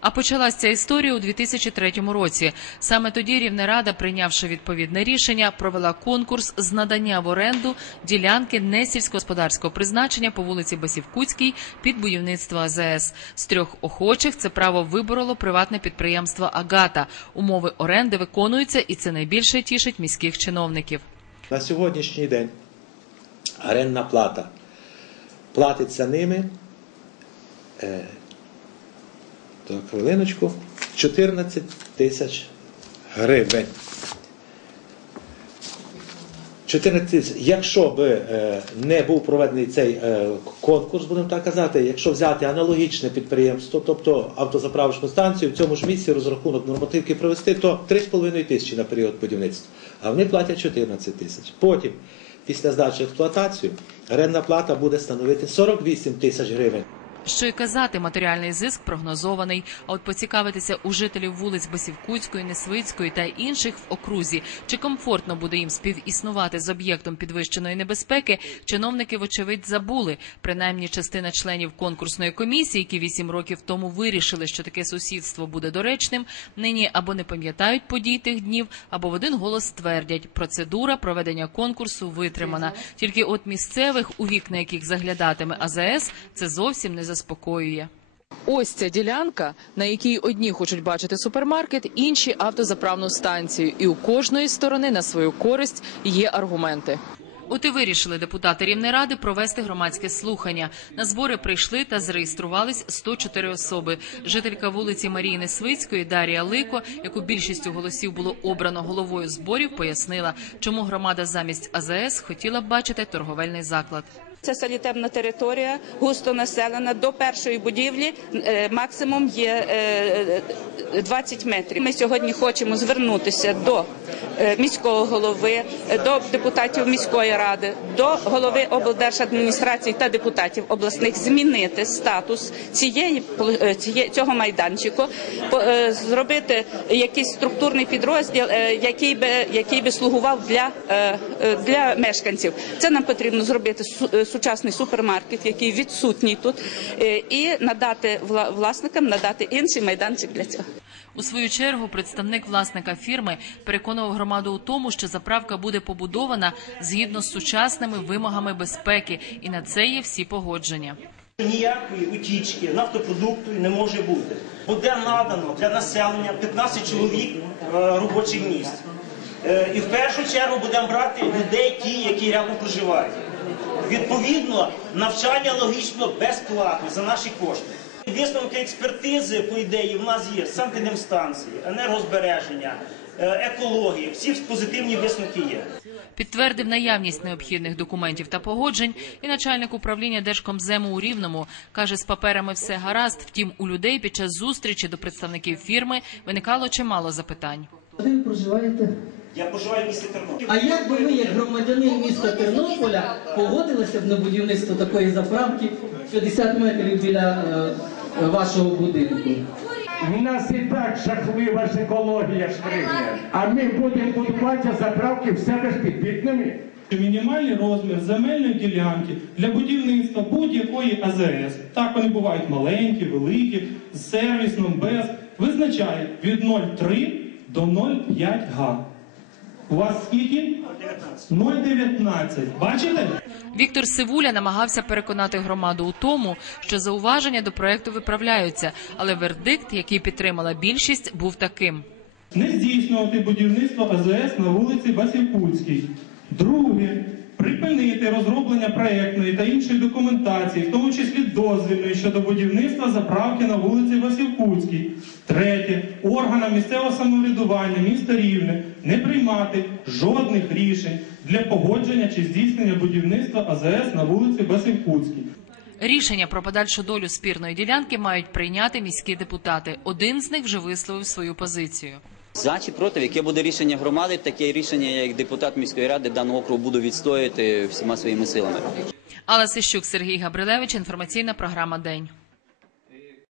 А почалась ця історія у 2003 році. Саме тоді Рівнерада, прийнявши відповідне рішення, провела конкурс з надання в оренду ділянки несільськогосподарського призначення по вулиці Басівкутській під будівництво АЗС. З трьох охочих це право вибороло приватне підприємство Агата. Умови оренди виконуються, і це найбільше тішить міських чиновників. На сьогоднішній день орендна плата платиться ними. Так, хвилиночку, 14 тисяч гривень. 14 тисяч. Якщо би е, не був проведений цей е, конкурс, будемо так казати, якщо взяти аналогічне підприємство, тобто автозаправочну станцію, в цьому ж місці розрахунок нормативки провести, то 3,5 тисячі на період будівництва. А вони платять 14 тисяч. Потім, після здачі експлуатацію, орендна плата буде становити 48 тисяч гривень. Що й казати, матеріальний зиск прогнозований. А от поцікавитися у жителів вулиць Басівкутської, Несвицької та інших в окрузі, чи комфортно буде їм співіснувати з об'єктом підвищеної небезпеки, чиновники вочевидь забули. Принаймні, частина членів конкурсної комісії, які вісім років тому вирішили, що таке сусідство буде доречним, нині або не пам'ятають подій тих днів, або в один голос твердять, процедура проведення конкурсу витримана. Тільки от місцевих, у вікна яких заглядатиме АЗС, це зовсім не заспокоює. Ось ця ділянка, на якій одні хочуть бачити супермаркет, інші автозаправну станцію. І у кожної сторони на свою користь є аргументи. От і вирішили депутати Рівнеради провести громадське слухання. На збори прийшли та зареєструвались 104 особи. Жителька вулиці Марії Несвицької Дарія Лико, яку більшістю голосів було обрано головою зборів, пояснила, чому громада замість АЗС хотіла б бачити торговельний заклад. Це санітарна територія, густо населена. До першої будівлі е, максимум є е, 20 метрів. Ми сьогодні хочемо звернутися до е, міського голови, е, до депутатів міської ради, до голови облдержадміністрації та депутатів обласних змінити статус цієї е, цього майданчику, е, зробити якийсь структурний підрозділ, е, який би який би слугував для, е, е, для мешканців. Це нам потрібно зробити е, сучасний супермаркет, який відсутній тут, е, і надати вла- власникам надати інший майданчик для цього. У свою чергу представник власника фірми переконував громаду у тому, що заправка буде побудована згідно з сучасними вимогами безпеки, і на це є всі погодження. Ніякої утічки нафтопродукту не може бути. Буде надано для населення 15 чоловік е, робочих місць. Е, І в першу чергу будемо брати людей, ті, які рядом проживають. Відповідно, навчання логічно безплатне за наші кошти. Висновки експертизи, по ідеї, в нас є санкідемстанції, енергозбереження, е, екологія. Всі позитивні висновки є. Підтвердив наявність необхідних документів та погоджень і начальник управління Держкомзему у Рівному каже, з паперами все гаразд. Втім, у людей під час зустрічі до представників фірми виникало чимало запитань. Ви проживаєте? Я проживаю в місті Тернопіль. А як би ви, як громадянин міста Тернополя, погодилися б на будівництво такої заправки 50 метрів біля е, вашого будинку? У нас і так жахлива ж екологія швидня. А ми будемо будувати заправки в себе ж під вікнами. Мінімальний розмір земельної ділянки для будівництва будь-якої АЗС. Так вони бувають маленькі, великі, з сервісом, без. Визначає від 0,3 до 0,5 га. У вас скільки? 0,19. Бачите? Віктор Сивуля намагався переконати громаду у тому, що зауваження до проекту виправляються, але вердикт, який підтримала більшість, був таким. Не здійснювати будівництво АЗС на вулиці Басівкутській. Друге. Припинити розроблення проектної та іншої документації, в тому числі дозвільної щодо будівництва заправки на вулиці Василькутській. Третє. Органам місцевого самоврядування міста Рівне не приймати жодних рішень для погодження чи здійснення будівництва АЗС на вулиці Василькутській. Рішення про подальшу долю спірної ділянки мають прийняти міські депутати. Один з них вже висловив свою позицію. За чи проти, яке буде рішення громади, таке рішення я як депутат міської ради даного округу буду відстояти всіма своїми силами. Алла Сищук, Сергій Габрилевич. Інформаційна програма День.